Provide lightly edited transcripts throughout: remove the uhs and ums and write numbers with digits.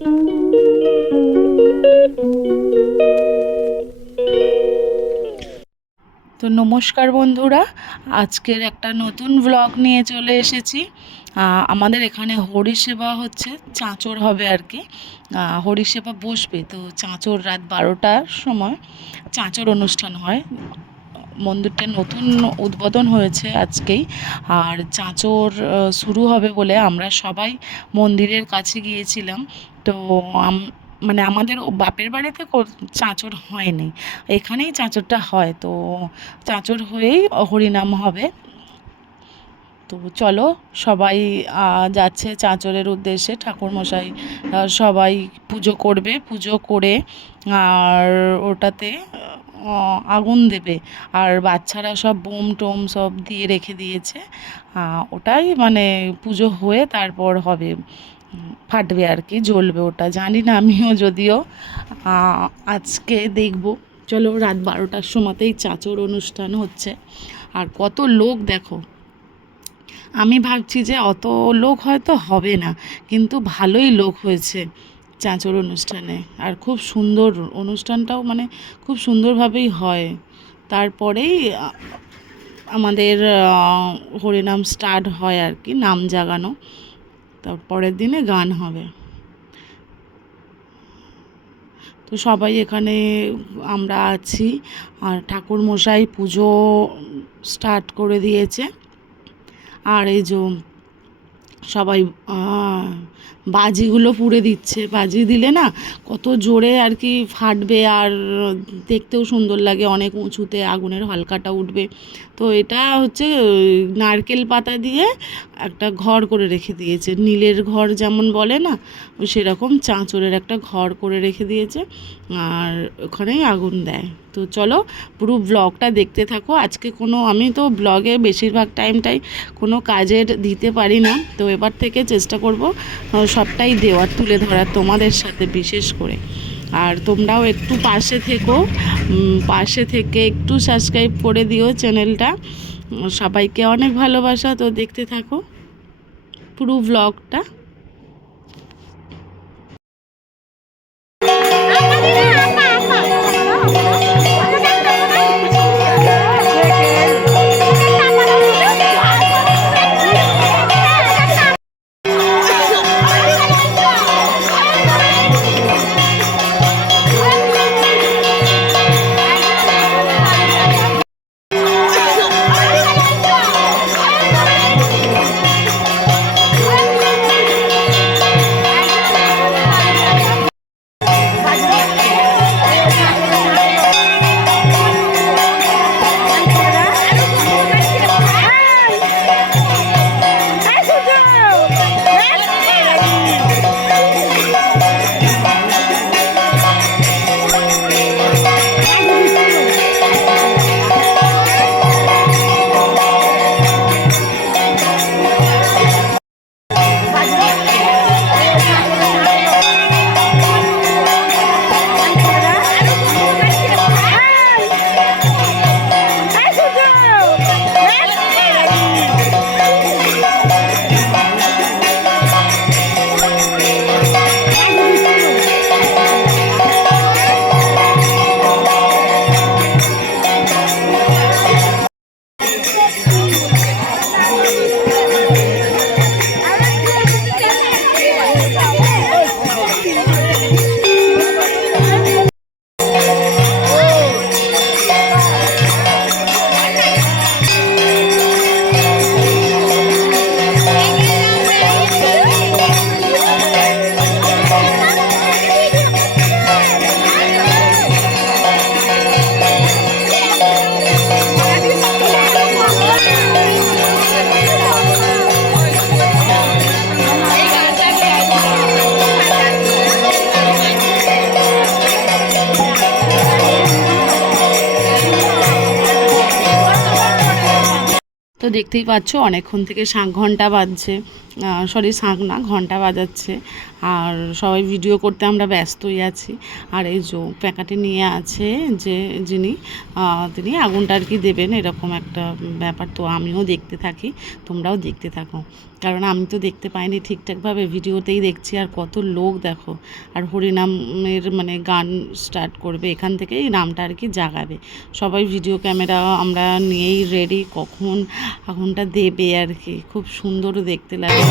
তো নমস্কার বন্ধুরা, আজকের একটা নতুন ব্লগ নিয়ে চলে এসেছি। আমাদের এখানে হরিসেবা হচ্ছে, চাঁচর হবে আর কি। হরিসেবা বসবে, তো চাঁচর রাত 12টার সময় চাঁচর অনুষ্ঠান হয়। মন্দিরটা নতুন উদ্বোধন হয়েছে আজকেই। আর চাঁচর শুরু হবে বলে আমরা সবাই মন্দিরের কাছে গিয়েছিলাম। তো মানে আমাদের বাপের বাড়িতে চাঁচর হয়নি, এখানেই চাঁচরটা হয়। তো চাঁচর হয়েই হরিনাম হবে। তো চলো, সবাই যাচ্ছে চাঁচরের উদ্দেশ্যে। ঠাকুরমশাই সবাই পুজো করবে, পুজো করে আর ওটাতে আগুন দেবে। আর বাচ্চারা সব বোম টোম সব দিয়ে রেখে দিয়েছে। ওটাই মানে পুজো হয়ে তারপর হবে, ফাটবে আর কি, জ্বলবে। ওটা জানি না আমিও, যদিও আজকে দেখব। চলো, রাত 12টার সময়তেই চাঁচর অনুষ্ঠান হচ্ছে। আর কত লোক দেখো! আমি ভাবছি যে অত লোক হয়তো হবে না, কিন্তু ভালোই লোক হয়েছে চাঁচর অনুষ্ঠানে। আর খুব সুন্দর অনুষ্ঠানটাও, মানে খুব সুন্দরভাবেই হয়। তারপরেই আমাদের হরিনাম স্টার্ট হয় আর কি, নাম জাগানো। তারপরের দিনে গান হবে। তো সবাই এখানে আমরা আছি, আর ঠাকুরমশাই পুজো স্টার্ট করে দিয়েছে। আর এই যে সবাই বাজিগুলো পুড়ে দিচ্ছে। বাজি দিলে না কত জোরে আর কি ফাটবে, আর দেখতেও সুন্দর লাগে। অনেক উঁচুতে আগুনের হালকাটা উঠবে। তো এটা হচ্ছে নারকেল পাতা দিয়ে একটা ঘর করে রেখে দিয়েছে, নীলের ঘর যেমন বলে না, ওই সেরকম চাঁচরের একটা ঘর করে রেখে দিয়েছে। আর ওখানেই আগুন দেয়। তো চলো, পুরো ব্লগটা দেখতে থাকো। আজকে আমি তো ব্লগে বেশিরভাগ টাইমটাই কোনো কাজের দিতে পারি না, তো এবার থেকে চেষ্টা করব সবটাই দেওয়ার, তুলে ধরার তোমাদের সাথে বিশেষ করে। আর তোমরাও একটু পাশে থেকো, পাশে থেকে একটু সাবস্ক্রাইব করে দিও চ্যানেলটা। সবাইকে অনেক ভালোবাসা। তো দেখতে থাকো পুরো ব্লগটা। তো দেখতেই পাচ্ছ, অনেকক্ষণ থেকে শাঁখ ঘন্টা বাজছে। সরি শাঁখ না, ঘন্টা বাজাচ্ছে। আর সবাই ভিডিও করতে আমরা ব্যস্তই আছি। আর এই যে প্যাকাটি নিয়ে আছে যে যিনি তিনি আগুনটা আর কি দেবেন, এরকম একটা ব্যাপার। তো আমিও দেখতে থাকি, তোমরাও দেখতে থাকো, কারণ আমি তো দেখতে পাইনি ঠিকঠাকভাবে, ভিডিওতেই দেখছি। আর কত লোক দেখো, আর হরিনামের মানে গান স্টার্ট করবে এখান থেকেই, নামটা আর কি জাগাবে। সবাই ভিডিও ক্যামেরা আমরা নিয়েই রেডি, কখন আগুনটা দেবে আর কি। খুব সুন্দর দেখতে লাগে।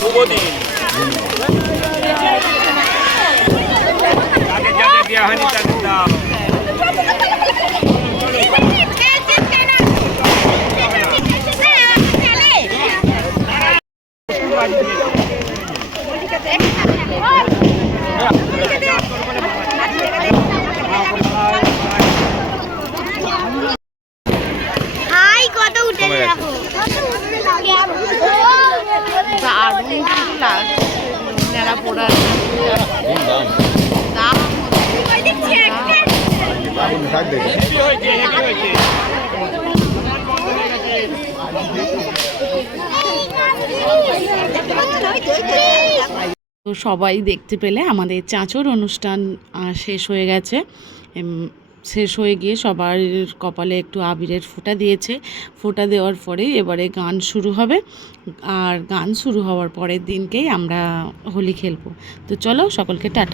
শুভদিন যাদের দেওয়া হয়নি তাদের দাও। হাই কত উঠে যাবো নেড়া পোড়ার দাম তো সবাই দেখতে পেলে আমাদের চাঁচর অনুষ্ঠান শেষ হয়ে গেছে। শেষ হয়ে গিয়ে সবার কপালে একটু আবিরের ফোঁটা দিয়েছে। ফোঁটা দেওয়ার পরেই এবারে গান শুরু হবে, আর গান শুরু হওয়ার পরের দিনকেই আমরা হোলি খেলবো। তো চলো সকলকে টাটা।